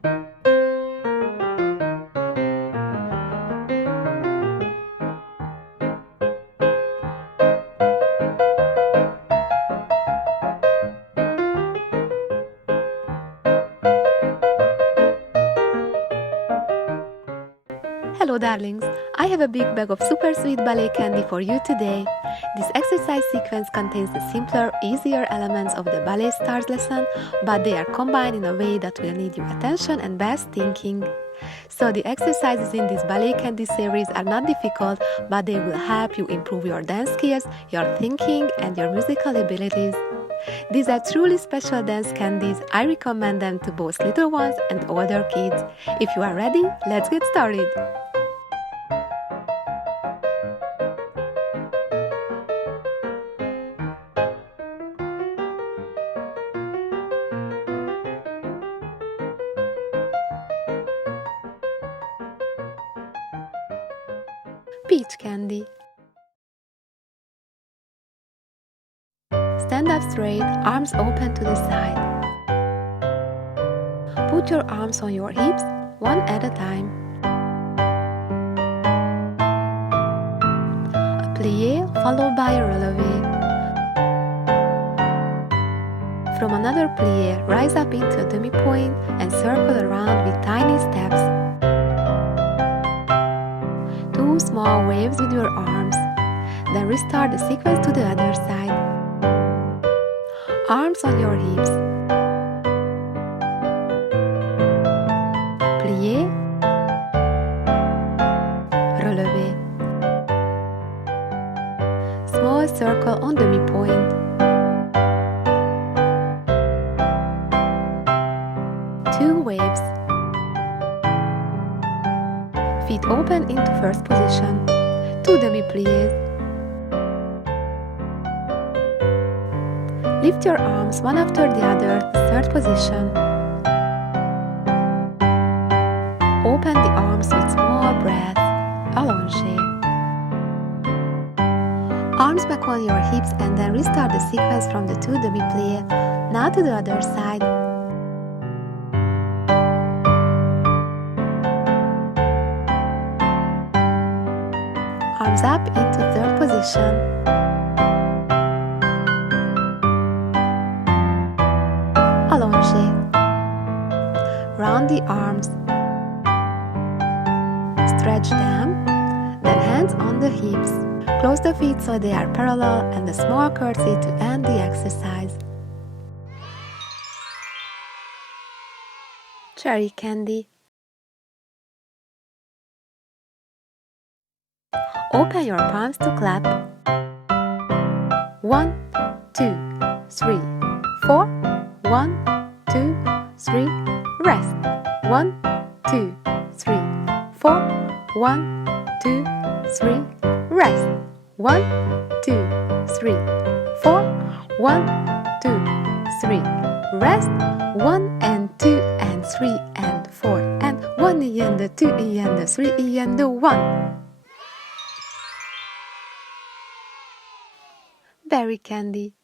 Hello darlings, I have a big bag of super sweet ballet candy for you today. This exercise sequence contains the simpler, easier elements of the Ballet Stars lesson, but they are combined in a way that will need your attention and best thinking. So the exercises in this Ballet Candy series are not difficult, but they will help you improve your dance skills, your thinking and your musical abilities. These are truly special dance candies. I recommend them to both little ones and older kids. If you are ready, let's get started! Peach candy. Stand up straight, arms open to the side. Put your arms on your hips, one at a time. A plie followed by a releve. From another plie, rise up into a demi-point and circle around with tiny steps. Two small waves with your arms. Then restart the sequence to the other side. Arms on your hips. Plie. Releve. Small circle on demi-point. Two waves. Feet open into first position. Two demi-plies. Lift your arms one after the other, third position. Open the arms with small breaths, allongé. Arms back on your hips and then restart the sequence from the two demi-plies. Now to the other side. Arms up into third position. Allongé. Round the arms. Stretch them. Then hands on the hips. Close the feet so they are parallel and a small curtsy to end the exercise. Cherry candy. Open your palms to clap. 1, 2, 3, 4. 1, 2, 3, rest. 1, 2, 3, 4. 1, 2, 3, rest. 1, 2, 3, 4. 1, 2, 3, rest. 1 and 2 and 3 and 4 and 1 and the 2 and the 3 and the 1. Berry candy.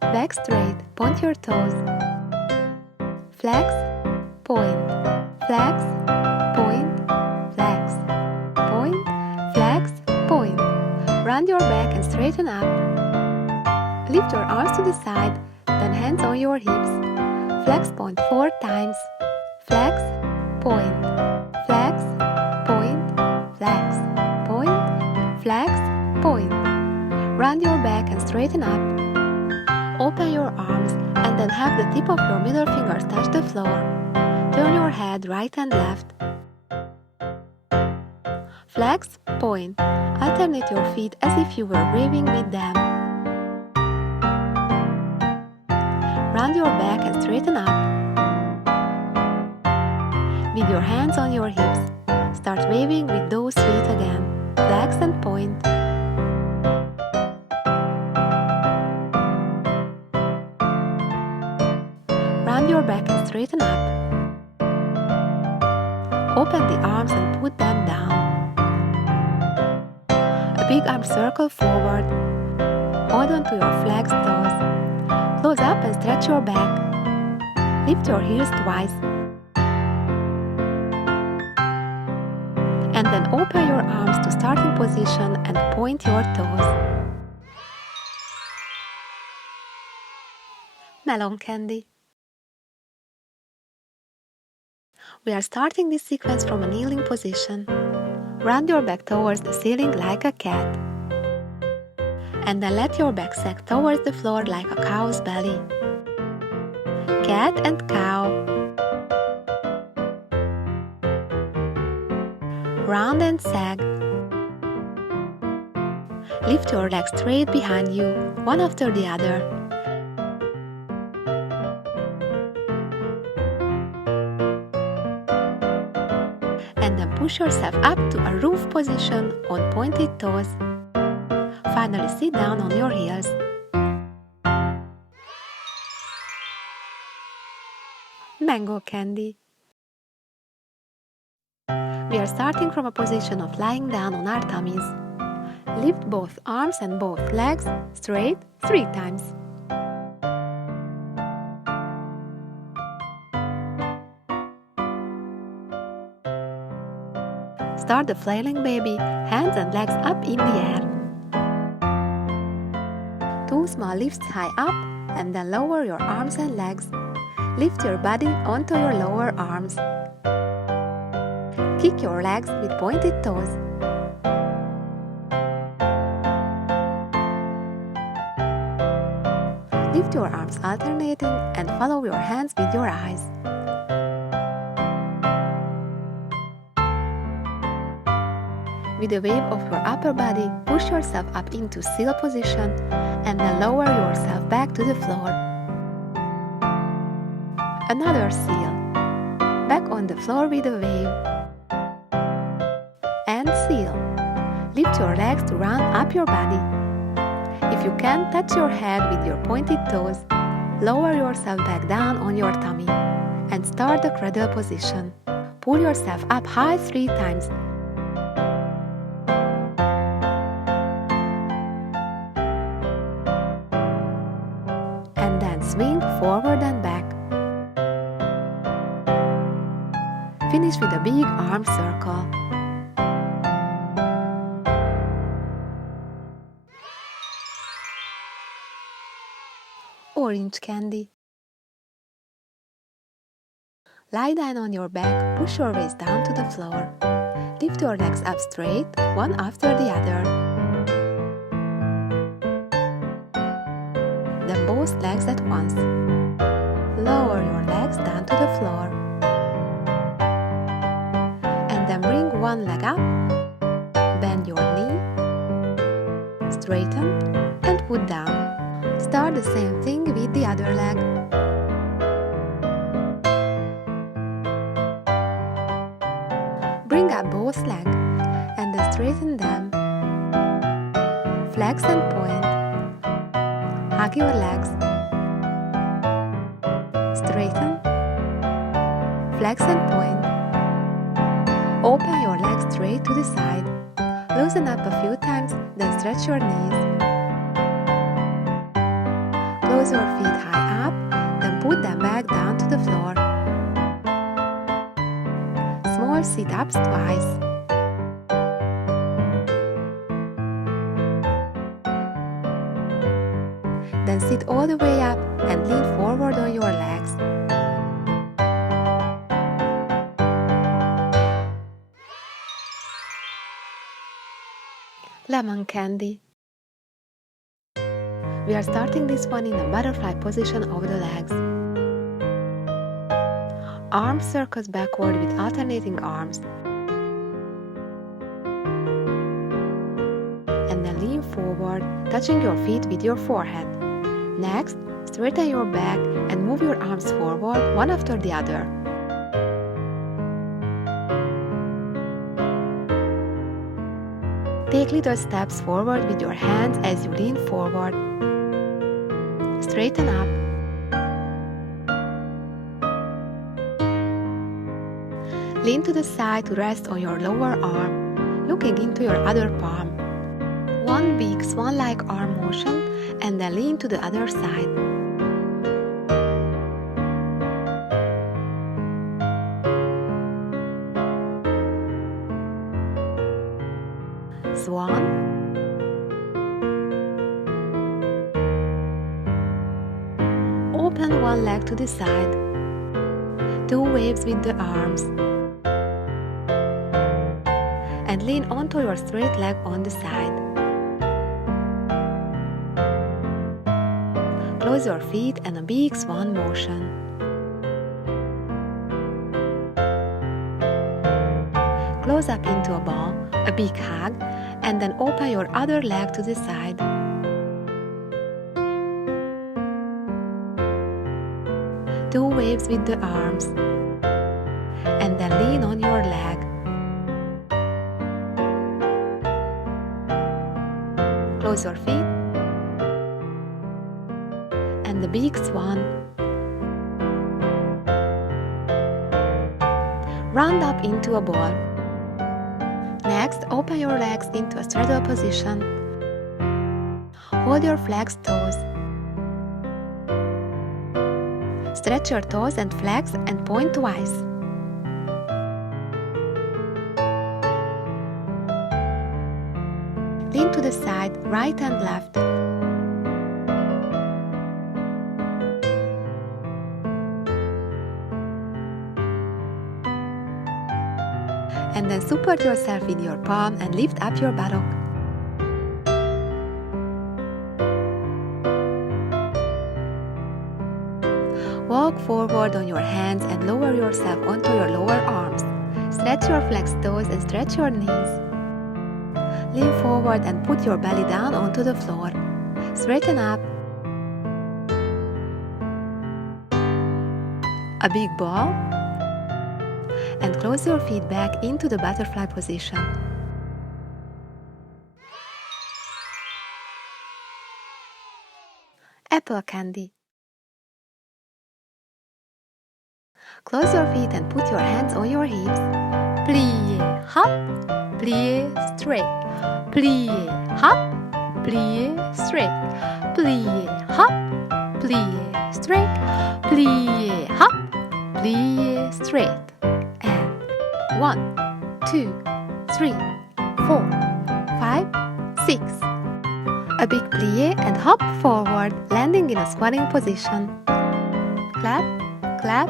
Back straight, point your toes. Flex, point, flex, point, flex, point, flex, point. Round your back and straighten up. Lift your arms to the side, then hands on your hips. Flex point 4 times. Flex, point, flex, point, flex, point, flex, point. Round your back and straighten up. Open your arms and then have the tip of your middle fingers touch the floor. Turn your head right and left. Flex, point. Alternate your feet as if you were waving with them. Round your back and straighten up. With your hands on your hips, start waving with those feet again. Flex and point. Round your back and straighten up. Open the arms and put them down. A big arm circle forward. Hold on to your flexed toes. Close up and stretch your back. Lift your heels twice. And then open your arms to starting position and point your toes. Melon candy. We are starting this sequence from a kneeling position. Round your back towards the ceiling like a cat. And then let your back sag towards the floor like a cow's belly. Cat and cow. Round and sag. Lift your legs straight behind you, one after the other. And then push yourself up to a roof position on pointed toes. Finally sit down on your heels. Mango candy. We are starting from a position of lying down on our tummies. Lift both arms and both legs straight 3 times. Start the flailing baby, hands and legs up in the air. 2 small lifts high up and then lower your arms and legs. Lift your body onto your lower arms. Kick your legs with pointed toes. Lift your arms alternating and follow your hands with your eyes. With a wave of your upper body, push yourself up into seal position and then lower yourself back to the floor. Another seal. Back on the floor with a wave. And seal. Lift your legs to round up your body. If you can, touch your head with your pointed toes. Lower yourself back down on your tummy. And start the cradle position. Pull yourself up high 3 times. And then swing forward and back. Finish with a big arm circle. Orange candy. Lie down on your back, push your waist down to the floor. Lift your legs up straight, one after the other. Then both legs at once. Lower your legs down to the floor. And then bring one leg up, bend your knee, straighten and put down. Start the same thing with the other leg. Bring up both legs and then straighten them. Flex and point. Hug your legs. Straighten. Flex and point. Open your legs straight to the side. Loosen up a few times, then stretch your knees. Close your feet high up, then put them back down to the floor. Small sit-ups twice. Then sit all the way up and lean forward on your legs. Lemon candy. We are starting this one in a butterfly position of the legs. Arm circles backward with alternating arms. And then lean forward, touching your feet with your forehead. Next, straighten your back and move your arms forward, one after the other. Take little steps forward with your hands as you lean forward. Straighten up. Lean to the side to rest on your lower arm, looking into your other palm. One big swan-like arm motion and then lean to the other side. 1, open one leg to the side, 2 waves with the arms, and lean onto your straight leg on the side. Close your feet and a big swan motion. Close up into a ball, a big hug, and then open your other leg to the side. Two waves with the arms, and then lean on your leg. Close your feet, and the big swan. Round up into a ball. Next, open your legs into a straddle position. Hold your flexed toes. Stretch your toes and flex and point twice. Lean to the side, right and left. And then support yourself with your palm and lift up your buttock. Walk forward on your hands and lower yourself onto your lower arms. Stretch your flexed toes and stretch your knees. Lean forward and put your belly down onto the floor. Straighten up. A big ball. And close your feet back into the butterfly position. Apple candy. Close your feet and put your hands on your hips. Plie, hop, plie, straight. Plie, hop, plie, straight. Plie, hop, plie, straight. Plie, hop, plie, straight. And 1, 2, 3, 4, 5, 6. A big plie and hop forward, landing in a squatting position. Clap, clap,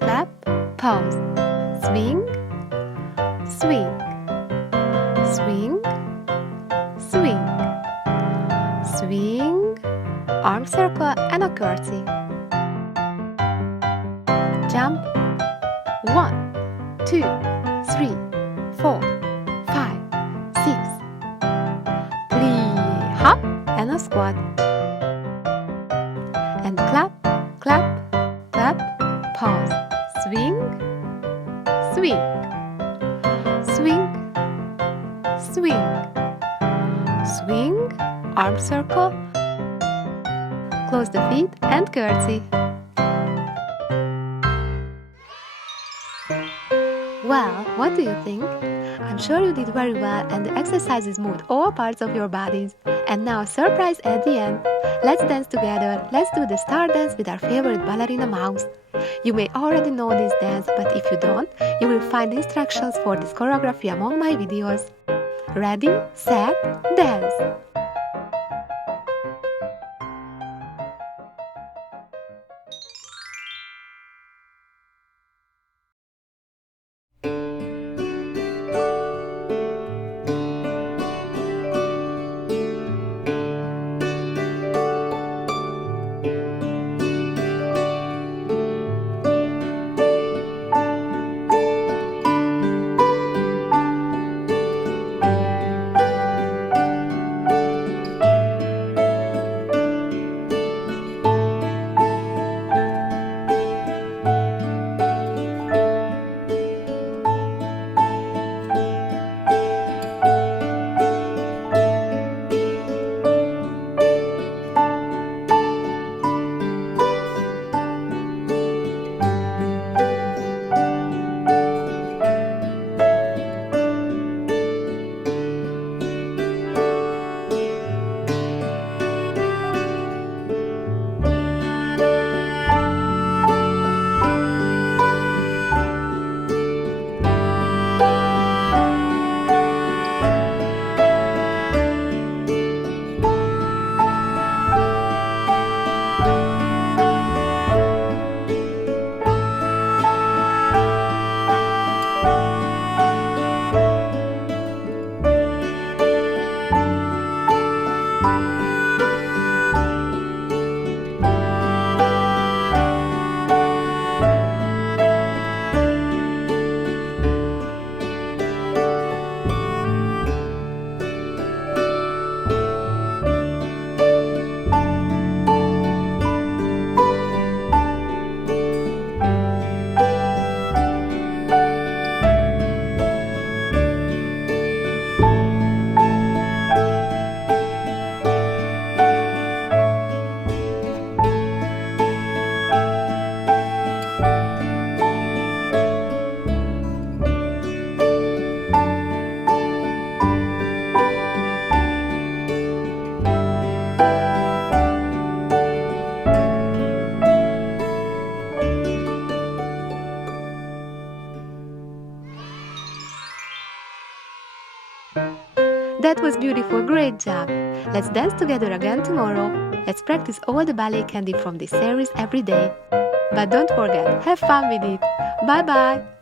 clap, pause. Swing, swing, swing, swing, swing, arm circle and a curtsy. Jump, 1, 2, 3, 4, 5, 6. Plie, hop and a squat. And clap, clap, clap, pause. Swing, swing, swing, swing, swing, arm circle, close the feet and curtsy. Well, what do you think? I'm sure you did very well and the exercises moved all parts of your bodies. And now a surprise at the end. Let's dance together. Let's do the star dance with our favorite ballerina mouse. You may already know this dance, but if you don't, you will find instructions for this choreography among my videos. Ready, set, dance! That was beautiful, great job! Let's dance together again tomorrow. Let's practice all the ballet candy from this series every day. But don't forget, have fun with it! Bye bye!